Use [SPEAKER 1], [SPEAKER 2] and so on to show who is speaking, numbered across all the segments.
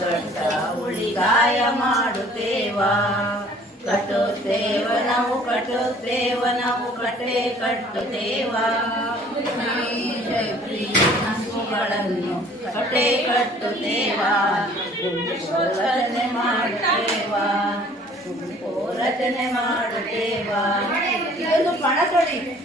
[SPEAKER 1] ದೊಡ್ಡ ಉಳಿಗಾಯ ಮಾಡುತ್ತೇವ. ಕಟ್ಟುತ್ತೇವ ನಾವು ಕಟ್ಟುತ್ತೇವ ನಾವು ಕಟ್ಟೆ ಕಟ್ಟುತ್ತೇವ. ಹಸುಗಳನ್ನು ಕಟ್ಟೆ ಕಟ್ಟುತ್ತೇವ. ಮಾಡುತ್ತೇವಾ. ರಚನೆ ಮಾಡುತ್ತೇವ. ಇದೊಂದು ಪಣ ತೊಡಿ.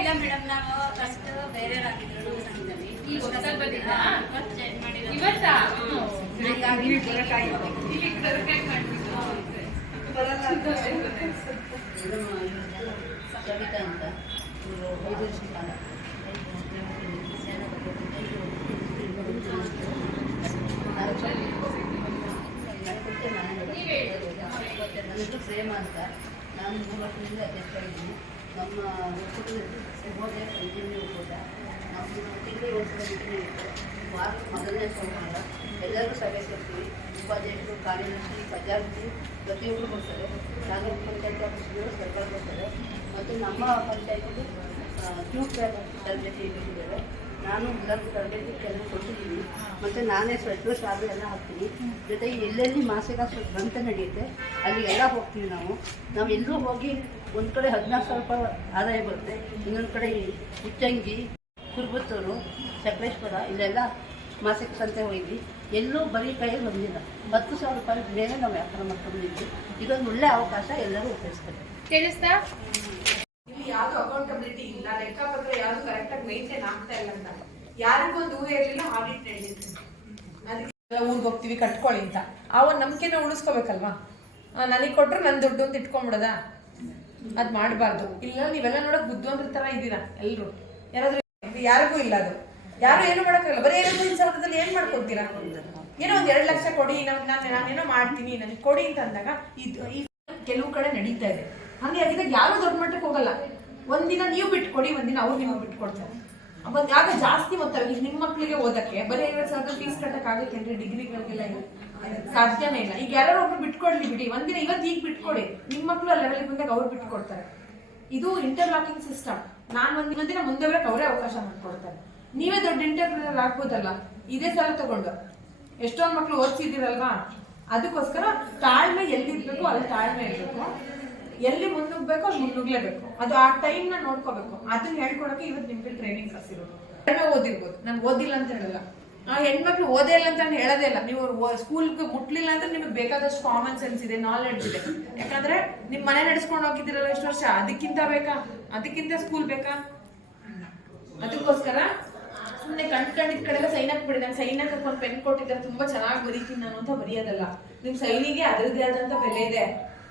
[SPEAKER 2] ಇಲ್ಲ
[SPEAKER 3] ಮೇಡಮ್ ನಾವು ಫಸ್ಟ್ ಬೇರೆ ಆಗಿದ್ರು ನಮ್ಮ ಸಂಘದಲ್ಲಿ.
[SPEAKER 2] ಈಗ ಹೊಸ್ದಾಗ್ ಬಂದಿದ್ದಾ?
[SPEAKER 3] ಇವತ್ತು change ಮಾಡಿರೋದು.
[SPEAKER 2] ಇವತ್ತಾ?
[SPEAKER 3] ಹಾಗಾಗಿ
[SPEAKER 2] ಇಲ್ಲಿ ಬರಕಾಗಿ ಮಾಡ್ಬಿಟ್ಟು.
[SPEAKER 1] ಕವಿತಾ ಅಂತ ಐದು ವರ್ಷ ಕಾಲ ಪ್ರೇಮ ಅಂತ. ನಾನು ಮೂರು ವರ್ಷದಿಂದ ಅಧ್ಯಕ್ಷ ಇದ್ದೀನಿ ನಮ್ಮ ಒಕ್ಕೂಟದಲ್ಲಿ ಹೋದೆ ಇಂಜಿನಿಯರ್ ಹೋದ ನಮ್ಮ ತಿಂಗಳಿಗೆ ಒಂದ್ಸಲ ಮೀಟಿಂಗ್ ಇತ್ತು. ವಾರ ಮೊದಲನೇ ಸೋಮವಾರ ಎಲ್ಲರೂ ಸಭೆ ಸೇರ್ತೀವಿ ಉಪಾಧ್ಯಕ್ಷರು, ಕಾರ್ಯದರ್ಶಿ ಪ್ರಜಾಪತಿ ಪ್ರತಿಯೊಬ್ಬರು ಬರ್ತಾರೆ ನಾಗರ ಪಂಚಾಯತ್ ಆಫೀಸ್ಗಳು, ಸರ್ಕಾರ ಬರ್ತಾರೆ ಮತ್ತು ನಮ್ಮ ಪಂಚಾಯತಿಗೆ ಟ್ಯೂಬ್ ತರಬೇತಿ ಇಟ್ಟಿದ್ದಾರೆ ನಾನು ಎಲ್ಲರಿಗೂ ತರಬೇತಿ ಕೆಲವು ಕೊಟ್ಟಿದ್ದೀನಿ. ಮತ್ತು ನಾನೇ ಸ್ವಚ್ಛ ಶಾಲೆ ಎಲ್ಲ ಹಾಕ್ತೀನಿ. ಜೊತೆಗೆ ಎಲ್ಲೆಲ್ಲಿ ಮಾಸಿಕ ಗ್ರಂಥ ನಡೆಯುತ್ತೆ, ಅಲ್ಲಿ ಎಲ್ಲ ಹೋಗ್ತೀವಿ ನಾವು. ನಾವು ಎಲ್ಲೂ ಹೋಗಿ ಒಂದು ಕಡೆ ಹದಿನಾರು ಸಾವಿರ ರೂಪಾಯಿ ಆದಾಯ ಬರುತ್ತೆ ಇನ್ನೊಂದು ಕಡೆ ಈ ಉಚ್ಚಂಗಿ ಕುರುಬತ್ತೂರು ಸಕಲೇಶ್ವರ ಇಲ್ಲೆಲ್ಲ ಮಾಸಿಕ ಸಂತೆ ಹೋಗಿದ್ವಿ. ಎಲ್ಲೂ ಬರೀ ಕೈ ಬಂದಿಲ್ಲ. ಹತ್ತು ಸಾವಿರ ರೂಪಾಯಿ ಮೇಲೆ ನಾವು ವ್ಯಾಪಾರ ಮಾಡ್ಕೊಂಡಿದ್ವಿ ಇದೊಂದು ಒಳ್ಳೆ ಅವಕಾಶ ಎಲ್ಲರೂ ಉಪಯೋಗಿಸ್ತಾರೆ.
[SPEAKER 2] ಕೇಳಿಸ್ತಾ?
[SPEAKER 4] ಇಲ್ಲಿ ಯಾವ್ದು ಅಕೌಂಟಬಿಲಿಟಿ ಇಲ್ಲ ಲೆಕ್ಕಪತ್ರ ಯಾವ್ದು ಕರೆಕ್ಟಾಗಿ ಮೇಂಟೈನ್ ಆಗ್ತಾ ಇಲ್ಲ ಅಂತ. ಯಾರಿಗೊಂದು ಊಹೆ ಇರಲಿಲ್ಲ ಆಡಿಟ್ ನಡೆಯುತ್ತೆ ಅದಕ್ಕೆ ಊರಿಗೆ ಹೋಗ್ತೀವಿ ಕಟ್ಕೊಳ್ಳಿ ಅಂತ. ಆ ಒಂದು ನಂಬಿಕೆನ ಉಳಿಸ್ಕೋಬೇಕಲ್ವಾ? ನನಗೆ ಕೊಟ್ರೆ ನನ್ನ ದುಡ್ಡು ಅಂತ ಇಟ್ಕೊಂಡ್ಬಿಡದ? ಅದ್ ಮಾಡಬಾರ್ದು. ಇಲ್ಲ ನೀವೆಲ್ಲ ನೋಡಕ್ ಬುದ್ಧಿವಂತರ ತರ ಇದ್ದೀರಾ ಎಲ್ರು? ಯಾರಾದ್ರೂ ಯಾರಿಗೂ ಇಲ್ಲ ಅದು. ಯಾರು ಏನು ಮಾಡಕ್ಕಾಗಲ್ಲ. ಬರೀ ಐವತ್ತೈದು ಸಾವಿರದಲ್ಲಿ ಏನ್ ಮಾಡ್ಕೊತೀರಾ ಏನೋ ಒಂದ್ ಎರಡು ಲಕ್ಷ ಕೊಡಿ, ನಾನು ನಾನು ನಾನೇನೋ ಮಾಡ್ತೀನಿ, ನನಗೆ ಕೊಡಿ ಅಂತ ಅಂದಾಗ ಇದು ಈ ಕೆಲವು ಕಡೆ ನಡೀತಾ ಇದೆ. ಹಂಗೆ ಆಗಿದಾಗ ಯಾರು ದೊಡ್ಡ ಮಟ್ಟಕ್ಕೆ ಹೋಗಲ್ಲ. ಒಂದಿನ ನೀವು ಬಿಟ್ಕೊಡಿ, ಒಂದಿನ ಅವ್ರು ನಿಮಗೆ ಬಿಟ್ಕೊಡ್ತಾರೆ. ಅವತ್ತು ಆಗ ಜಾಸ್ತಿ ಮೊತ್ತ ಈಗ ನಿಮ್ಮ ಮಕ್ಕಳಿಗೆ ಓದಕ್ಕೆ, ಬರೀ ಐವತ್ತು ಸಾವಿರ ಫೀಸ್ ಕಟ್ಟಕ್ ಆಗತ್ತೆ ಡಿಗ್ರಿಗಳಿಗೆಲ್ಲ ಸಾಧ್ಯನೇ ಇಲ್ಲ. ಈಗ ಯಾರು ಒಬ್ರು ಬಿಟ್ಕೊಡ್ಲಿ ಬಿಡಿ. ಒಂದಿನ ಇವತ್ತು ಈಗ ಬಿಟ್ಕೊಡಿ. ನಿಮ್ಮ ಮಕ್ಕಳು ಆ ಲೆವೆಲ್ ಬಂದಾಗ ಅವ್ರು ಬಿಟ್ಕೊಡ್ತಾರೆ. ಇದು ಇಂಟರ್ಲಾಕಿಂಗ್ ಸಿಸ್ಟಮ್ ನಾನು ಒಂದ್ ಒಂದಿನ ಮುಂದೆ ಬರಕ್ಕೆ ಅವರೇ ಅವಕಾಶ ಮಾಡ್ಕೊಡ್ತಾರೆ. ನೀವೇ ದೊಡ್ಡ ಇಂಟರ್ಪ್ರಿನರ್ ಆಗ್ಬೋದಲ್ಲ. ಇದೇ ಸಲ ತಗೊಂಡು. ಎಷ್ಟೊಂದು ಮಕ್ಳು ಓದ್ಸಿದ್ದೀರಲ್ವಾ? ಅದಕ್ಕೋಸ್ಕರ ತಾಳ್ಮೆ ಎಲ್ಲಿರ್ಬೇಕು, ಅಲ್ಲಿ ತಾಳ್ಮೆ ಇರ್ಬೇಕು. ಎಲ್ಲಿ ಮುನ್ನುಗ್ಬೇಕು ಅಲ್ಲಿ ಮುನ್ನುಗ್ಲೇಬೇಕು ಅದು ಆ ಟೈಮ್ನ ನೋಡ್ಕೋಬೇಕು. ಅದನ್ನ ಹೇಳ್ಕೊಡಕ್ಕೆ ಇವತ್ತು ನಿಮ್ಗೆ ಟ್ರೈನಿಂಗ್ ಕಲಿಸಿರೋದು ಕಡಿಮೆ ಓದಿರ್ಬೋದು. ನಾನು ಓದಿಲ್ಲ ಅಂತ ಹೇಳಲ್ಲ. ಆ ಹೆಣ್ಮಕ್ಳು ಓದೇ ಇಲ್ಲ ಅಂತ ಹೇಳೋದೇ ಇಲ್ಲ. ನೀವು ಸ್ಕೂಲ್ಗೆ ಮುಟ್ಲಿಲ್ಲ ಅಂದ್ರೆ ನಿಮಗೆ ಬೇಕಾದಷ್ಟು ಕಾಮನ್ ಸೆನ್ಸ್ ಇದೆ ನಾಲೆಡ್ಜ್ ಇದೆ. ಯಾಕಂದ್ರೆ ನಿಮ್ ಮನೆ ನಡೆಸ್ಕೊಂಡು ಹೋಗಿದ್ದೀರಲ್ಲ ಎಷ್ಟು ವರ್ಷ, ಅದಕ್ಕಿಂತ ಬೇಕಾ? ಅದಕ್ಕಿಂತ ಸ್ಕೂಲ್ ಬೇಕಾ? ಅದಕ್ಕೋಸ್ಕರ ಸುಮ್ಮನೆ ಕಣ್ ಕಂಡಿದ್ ಕಡೆಲ್ಲ ಸೈನ್ ಹಾಕ್ಬಿಡಿ. ನಾನು ಸೈನ್ ಹಾಕಕ್ ಒಂದು ಪೆನ್ ಕೊಟ್ಟಿದ್ದಾರೆ, ತುಂಬಾ ಚೆನ್ನಾಗಿ ಬರೀತೀನಿ ನಾನು ಅಂತ ಬರೆಯೋದಲ್ಲ. ನಿಮ್ ಸೈನಿಗೆ ಅದರದೇ ಆದಂತ ಬೆಲೆ ಇದೆ.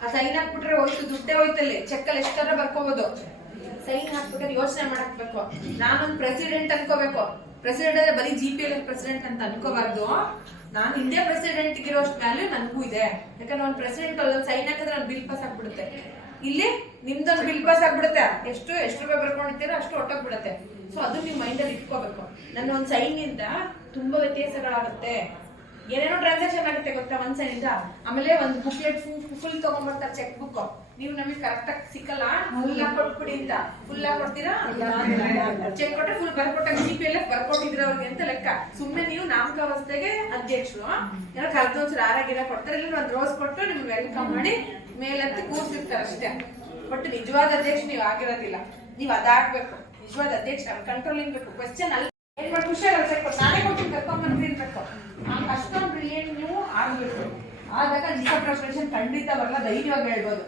[SPEAKER 4] ಆ ಸೈನ್ ಹಾಕ್ಬಿಟ್ರೆ ಹೋಯ್ತು, ದುಡ್ಡೇ ಹೋಯ್ತಲ್ಲಿ ಚೆಕ್ಕಲ್ಲಿ ಎಷ್ಟಾರ ಬರ್ಕೋಬಹುದು ಸೈನ್ ಹಾಕ್ಬೇಕಾದ್ರೆ ಯೋಚನೆ ಮಾಡಾಕ್ಬೇಕು. ನಾನೊಂದು ಪ್ರೆಸಿಡೆಂಟ್ ಅನ್ಕೋಬೇಕು. ಪ್ರೆಸಿಡೆಂಟ್ ಅಂದ್ರೆ ಬರೀ ಜಿ ಪಿ ಎಲ್ ಪ್ರೆಸಿಡೆಂಟ್ ಅಂತ ಅನ್ಕೋಬಾರ್ದು. ನಾನು ಇಂಡಿಯಾ ಪ್ರೆಸಿಡೆಂಟ್ ಇರೋಷ್ಟು ವ್ಯಾಲ್ಯೂ ನನಗೂ ಇದೆ. ಯಾಕಂದ್ರೆ ಒಂದು ಪ್ರೆಸಿಡೆಂಟ್ ಅಲ್ಲೊಂದು ಸೈನ್ ಹಾಕಿದ್ರೆ ನಾನು ಬಿಲ್ ಪಾಸ್ ಆಗ್ಬಿಡುತ್ತೆ. ಇಲ್ಲಿ ನಿಮ್ದೊಂದು ಬಿಲ್ ಪಾಸ್ ಆಗ್ಬಿಡುತ್ತೆ. ಎಷ್ಟು ಎಷ್ಟು ರೂಪಾಯಿ ಬರ್ಕೊಂಡಿರ್ತೀರೋ ಅಷ್ಟು ಹೊಟ್ಟೋಗ್ಬಿಡುತ್ತೆ ಸೊ ಅದು ನೀವು ಮೈಂಡಲ್ಲಿ ಇಟ್ಕೋಬೇಕು. ನನ್ನ ಒಂದು ಸೈನಿಂದ ತುಂಬಾ ವ್ಯತ್ಯಾಸಗಳಾಗುತ್ತೆ. ಏನೇನೋ ಟ್ರಾನ್ಸಾಕ್ಷನ್ ಆಗುತ್ತೆ ಗೊತ್ತಾ ಒಂದ್ ಆಮೇಲೆ ಒಂದು ಬುಕ್ಲೆಟ್ ಫುಲ್ ತಗೊಂಡ್ಬರ್ತಾರೆ ಚೆಕ್ ಬುಕ್ ನೀವು ನಮಗೆ ಕರೆಕ್ಟ್ ಆಗಿ ಸಿಕ್ಕಲ್ಲ ಫುಲ್ ಆಗಿ ಕೊಟ್ಬಿಡಿ ಅಂತ. ಫುಲ್ ಆಗಿ ಕೊಡ್ತೀರಾ? ಚೆಕ್ ಕೊಟ್ಟರೆ ಫುಲ್ ಬರ್ಕೊಟ್ಟಾಗ ಜಿ ಪಿ ಎಲ್ ಬರ್ಕೊಟ್ಟಿದ್ರೆ ಅವ್ರಿಗೆ ಅಂತ ಲೆಕ್ಕ. ಸುಮ್ಮನೆ ನೀವು ನಾಮಕಾವಸ್ಥೆಗೆ ಅಧ್ಯಕ್ಷರು. ಏನೋ ಕರೆದೊಂದ್ಸಲ ಆರಾಗಿರ ಕೊಡ್ತಾರೆ ಇಲ್ಲ ಒಂದು ರೋಸ್ ಕೊಟ್ಟು ನಿಮ್ಗೆ ವೆಲ್ಕಮ್ ಮಾಡಿ ಮೇಲತ್ತಿ ಕೂರ್ಸಿರ್ತಾರೆ ಅಷ್ಟೇ. ಬಟ್ ನಿಜವಾದ ಅಧ್ಯಕ್ಷ ನೀವು ಆಗಿರೋದಿಲ್ಲ. ನೀವು ಅದಾಗ್ಬೇಕು. ನಿಜವಾದ ಅಧ್ಯಕ್ಷ ಕಂಟ್ರೋಲಿಂಗ್ ಬೇಕು. ಕ್ವಶನ್ ಅಲ್ಲಿ ನಾನೇ ಕೊಟ್ಟು ಕರ್ಕೊಂಡ್ ಬಂದ್ರಿ ಇರ್ಬೇಕು ಅಷ್ಟೊಂದು ಬ್ರಿಲಿಯಂಟ್ ನೀವು ಆಗ್ಬೇಕು. ಆದಾಗ ಡಿಸಪ್ರಸ್ಟ್ರೇಷನ್ ಖಂಡಿತ ಬರಲ್ಲ, ಧೈರ್ಯವಾಗಿ ಹೇಳ್ಬೋದು.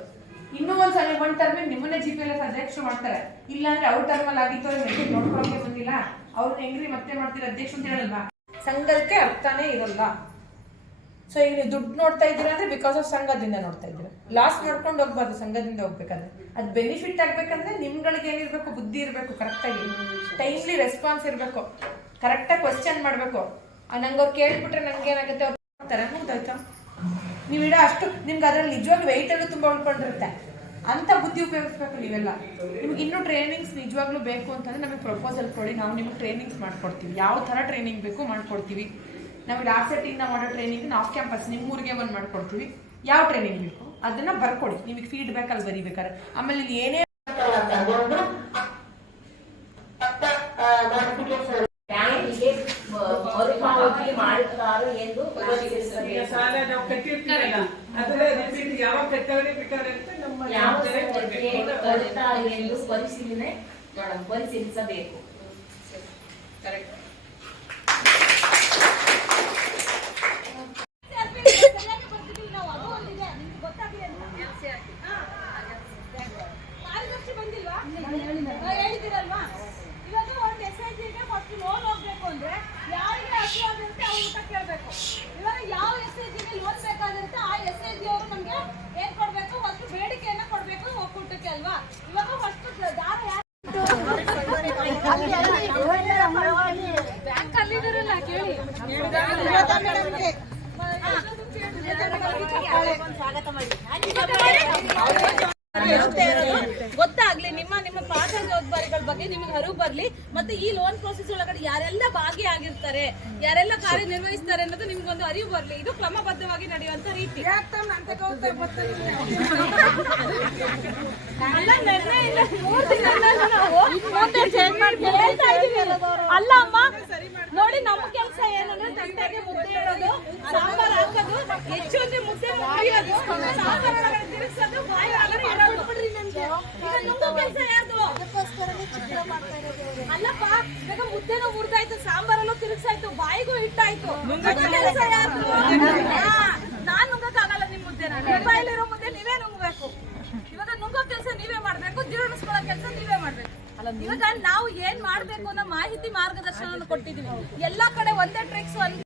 [SPEAKER 4] ಇನ್ನೂ ಒಂದ್ಸಲ ಒನ್ ಟರ್ಮ್ ನಿಮ್ಮನ್ನೇ ಜಿ ಪಿ ಎಲ್ ಅಧ್ಯಕ್ಷ ಮಾಡ್ತಾರೆ. ಇಲ್ಲಾಂದ್ರೆ ಅವ್ರ ಟರ್ಮ್ ಅಲ್ಲಿ ಆಗಿತ್ತು ಅವ್ರು ಮೆಟ್ಟಿ ನೋಡ್ಕೊಳಕ್ಕೆ ಬಂದಿಲ್ಲ ಅವ್ರನ್ನ ಹೆಂಗ್ರಿ ಮತ್ತೆ ಮಾಡ್ತೀರ ಅಧ್ಯಕ್ಷ ಅಂತ ಹೇಳಲ್ವಾ? ಸಂಘಕ್ಕೆ ಅರ್ಥನೇ ಇರಲ್ಲ. ಸೊ ನೀವು ದುಡ್ಡು ನೋಡ್ತಾ ಇದ್ದೀರಾ ಅಂದ್ರೆ ಬಿಕಾಸ್ ಆಫ್ ಸಂಘದಿಂದ ನೋಡ್ತಾ ಇದ್ದೀರಾ. ಲಾಸ್ ಮಾಡ್ಕೊಂಡು ಹೋಗ್ಬಾರ್ದು ಸಂಘದಿಂದ ಹೋಗ್ಬೇಕಂದ್ರೆ. ಅದು ಬೆನಿಫಿಟ್ ಆಗ್ಬೇಕಂದ್ರೆ ನಿಮ್ಗಳಿಗೆ ಏನಿರ್ಬೇಕು, ಬುದ್ಧಿ ಇರಬೇಕು ಕರೆಕ್ಟಾಗಿ ಟೈಮ್ಲಿ ರೆಸ್ಪಾನ್ಸ್ ಇರಬೇಕು. ಕರೆಕ್ಟಾಗಿ ಕ್ವಶನ್ ಮಾಡಬೇಕು. ನಂಗೆ ಅವ್ರು ಕೇಳ್ಬಿಟ್ರೆ ನಂಗೆ ಏನಾಗುತ್ತೆ ಅವ್ರು ಮಾಡ್ತಾರೆ ಮುಗ್ದಾಯ್ತಾ ನೀವು ಇಡೋ ಅಷ್ಟು, ನಿಮ್ಗೆ ಅದ್ರಲ್ಲಿ ನಿಜವಾಗ್ಲೂ ವೆಯ್ಟ್ ಅಲ್ಲೂ ತುಂಬ ಉಳ್ಕೊಂಡಿರುತ್ತೆ. ಅಂತ ಬುದ್ಧಿ ಉಪಯೋಗಿಸ್ಬೇಕು ನೀವೆಲ್ಲ. ನಿಮ್ಗೆ ಇನ್ನೂ ಟ್ರೈನಿಂಗ್ಸ್ ನಿಜವಾಗ್ಲೂ ಬೇಕು ಅಂತಂದ್ರೆ ನಮಗೆ ಪ್ರಪೋಸಲ್ ಕೊಡಿ. ನಾವು ನಿಮಗೆ ಟ್ರೈನಿಂಗ್ಸ್ ಮಾಡ್ಕೊಡ್ತೀವಿ. ಯಾವ ಥರ ಟ್ರೈನಿಂಗ್ ಬೇಕು ಮಾಡ್ಕೊಡ್ತೀವಿ. ನಾವು ಇಲ್ಲಿ ಸೆಟ್ಟಿಂಗ್ ಸೆಟ್ಟಿಂದ ಮಾಡೋ ಟ್ರೈನಿಂಗ್ ಆಫ್ ಕ್ಯಾಂಪಸ್ ನಿಮ್ಮ ಊರಿಗೆ ಬಂದು ಮಾಡ್ಕೊಡ್ತೀವಿ. ಯಾವ ಟ್ರೈನಿಂಗ್ ಬೇಕು? ಅದನ್ನ ಬರ್ಕೊಡಿ. ನಿಮಗೆ ಫೀಡ್ಬ್ಯಾಕ್ ಅಲ್ಲಿ ಬರೀಬೇಕಾರೆ ಆಮೇಲೆ ಇಲ್ಲಿ ಏನೇ
[SPEAKER 5] ಪರಿಶೀಲನೆ ಪರಿಶೀಲಿಸಬೇಕು
[SPEAKER 6] ಮಾಡುತ್ತಾರೆ ಗೊತ್ತಾಗ್ಲಿ ಬಗ್ಗೆ ನಿಮಗೆ ಅರಿವು ಬರ್ಲಿ. ಮತ್ತೆ ಈ ಲೋನ್ ಪ್ರೋಸೆಸ್ ಒಳಗಡೆ ಯಾರೆಲ್ಲ ಭಾಗಿಯಾಗಿರ್ತಾರೆ ಯಾರೆಲ್ಲ ಕಾರ್ಯನಿರ್ವಹಿಸ್ತಾರೆ ಅನ್ನೋದು ನಿಮ್ಗೊಂದು ಅರಿವು ಬರ್ಲಿ. ಇದು ಕ್ರಮಬದ್ಧವಾಗಿ ನಡೆಯುವಂತ ರೀತಿ. ಅಲ್ಲ ಅಮ್ಮ ನೋಡಿ ನಮ್ಮ ಕೆಲಸ ಏನಂದ್ರೆ ತಂಟೆಗೆ ಮುದ್ದೆ ಇಡೋದು ಸಾಂಬಾರ್ ಹಾಕೋದು ಹೆಚ್ಚು ಅಂದ್ರೆ ಮುದ್ದೆ ಮುರಿಯೋದು ಸಾಂಬಾರ್ ತಿರುಗಿಸೋದು ಬಾಯಿ ಇಡೋದು. ಈಗ ಕೆಲಸ ಯಾರ್ದು? ಅಲ್ಲಪ್ಪ ಇವಾಗ ಮುದ್ದೆನೂ ಮುರಿದಾಯ್ತು ಸಾಂಬಾರಲ್ಲೂ ತಿರುಗ್ಸಾಯ್ತು ಬಾಯಿಗೂ ಹಿಟ್ಟಾಯ್ತು. ನಾನ್ ನುಂಗಕ್ಕಾಗಲ್ಲ ನಿಮ್ ಮುದ್ದೆನ ನಿಮ್ಮ ಬಾಯಲ್ಲಿರೋ ಮುದ್ದೆ ನೀವೇ ನುಂಗ್ಬೇಕು. ಇವಾಗ ನುಂಗೋ ಕೆಲಸ ನೀವೇ ಮಾಡ್ಬೇಕು ಜೀರ್ಣಿಸ್ಕೊಳ್ಳೋ ಕೆಲಸ ನೀವೇ ಮಾಡ್ಬೇಕು. ಇವಾಗ ನಾವು ಏನ್ ಮಾಡ್ಬೇಕು ಅನ್ನೋ ಮಾಹಿತಿ ಮಾರ್ಗದರ್ಶನ ಕೊಟ್ಟಿದೀವಿ ಎಲ್ಲಾ ಕಡೆ ಒಂದೇ ಟ್ರಿಕ್ಸ್ ಒಂದ್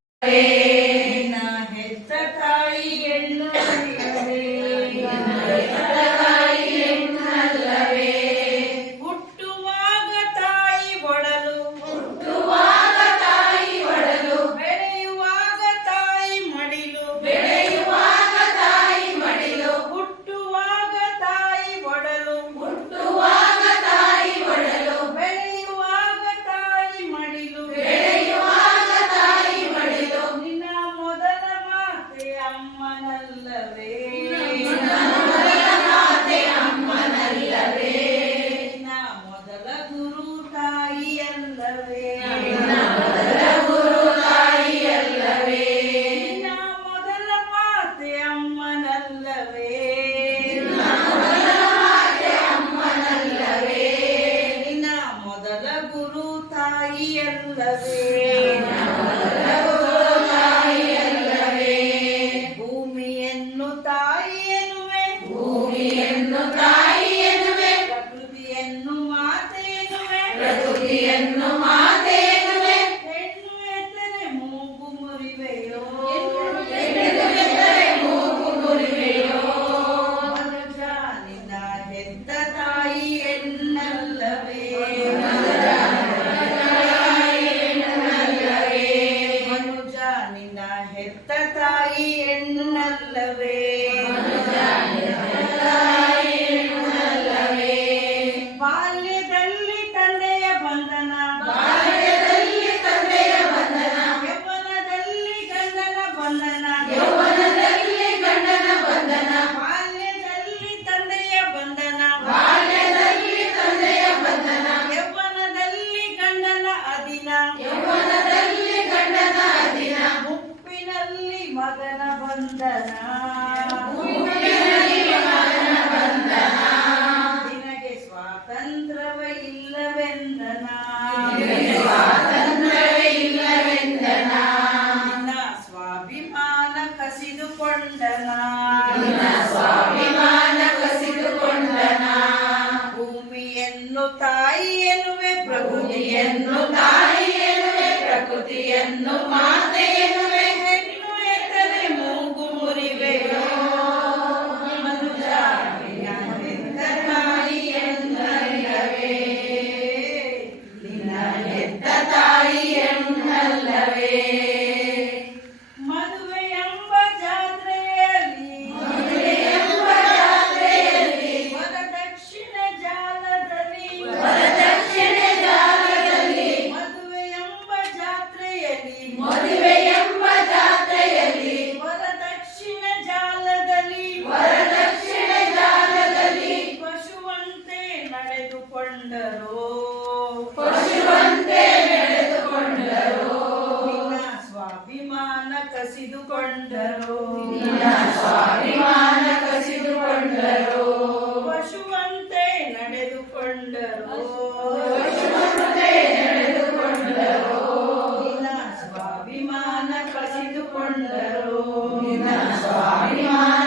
[SPEAKER 7] ಭೂಮಿಯನ್ನು ತಾಯಿ ಎನ್ನುವೆ. ಭೂಮಿಯನ್ನು ತಾಯಿ ಎನ್ನುವೆ. ಪ್ರಕೃತಿಯನ್ನು ಮಾತೆ ಎನ್ನುವೆ. ಪ್ರಕೃತಿಯನ್ನು ಮಾತೆ ಕಸಿದುಕೊಂಡರು
[SPEAKER 6] ಸ್ವಾಭಿಮಾನ